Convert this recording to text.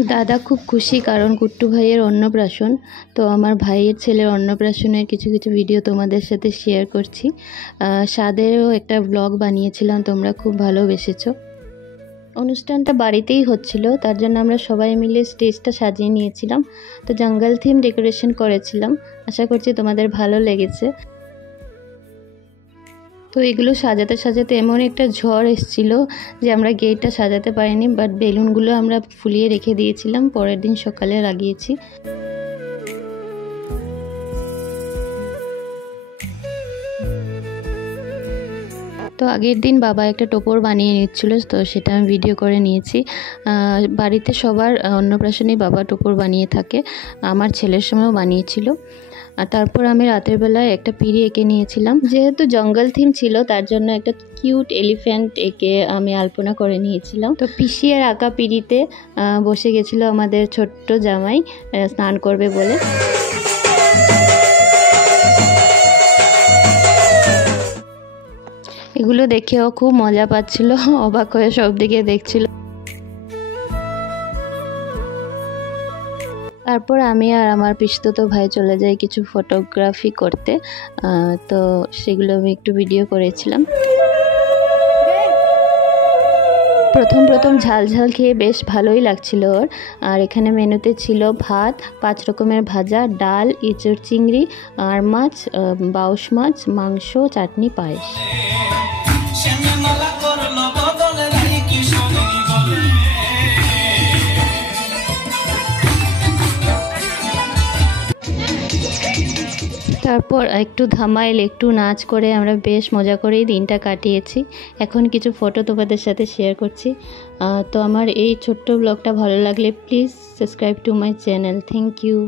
দাদা খুব খুশি কারণ কুট্টু ভাইয়ের অন্নপ্রাশন। তো আমার ভাইয়ের ছেলের অন্নপ্রাশনের কিছু কিছু ভিডিও তোমাদের সাথে শেয়ার করছি। স্বাদেরও একটা ব্লগ বানিয়েছিলাম, তোমরা খুব ভালোবেসেছো। অনুষ্ঠানটা বাড়িতেই হচ্ছিল, তার জন্য আমরা সবাই মিলে স্টেজটা সাজিয়ে নিয়েছিলাম। তো জঙ্গল থিম ডেকোরেশন করেছিলাম, আশা করছি তোমাদের ভালো লেগেছে। তো এগুলো সাজাতে সাজাতে এমন একটা ঝড় এসেছিল যে আমরা গেটটা সাজাতে পারিনি, বাট বেলুনগুলো আমরা ফুলিয়ে রেখে দিয়েছিলাম, পরের দিন সকালে লাগিয়েছি। তো আগের দিন বাবা একটা টোপর বানিয়ে নিচ্ছিল, তো সেটা আমি ভিডিও করে নিয়েছি। বাড়িতে সবার অন্নপ্রাশনেই বাবা টোপর বানিয়ে থাকে, আমার ছেলের সময়ও বানিয়েছিল। আর তারপর আমি রাতের বেলায় একটা পিড়ি এঁকে নিয়েছিলাম, যেহেতু জঙ্গল থিম ছিল তার জন্য একটা কিউট এলিফ্যান্ট এঁকে আমি আলপনা করে নিয়েছিলাম। তো পিসির আঁকা পিড়িতে বসে গেছিলো আমাদের ছোট্ট জামাই স্নান করবে বলে। এগুলো দেখেও খুব মজা পাচ্ছিল, অবাক হয়ে সব দিকে দেখছিল। তারপর আমি আর আমার পিসতুতো ভাই চলে যাই কিছু ফটোগ্রাফি করতে। তো সেগুলো আমি একটু ভিডিও করেছিলাম। প্রথম ঝাল ঝাল খেয়ে বেশ ভালোই লাগছিল ওর। আর এখানে মেনুতে ছিল ভাত, 5 রকমের ভাজা, ডাল, ইঁচড় চিংড়ি, আর মাছ, বাউশ মাছ, মাংস, চাটনি, পায়েস। তারপর একটু ধামাইল, একটু নাচ করে আমরা বেশ মজা করেই দিনটা কাটিয়েছি। এখন কিছু ফটো তোমাদের সাথে শেয়ার করছি। তো আমার এই ছোট্ট ব্লগটা ভালো লাগলে please subscribe to my channel. Thank you.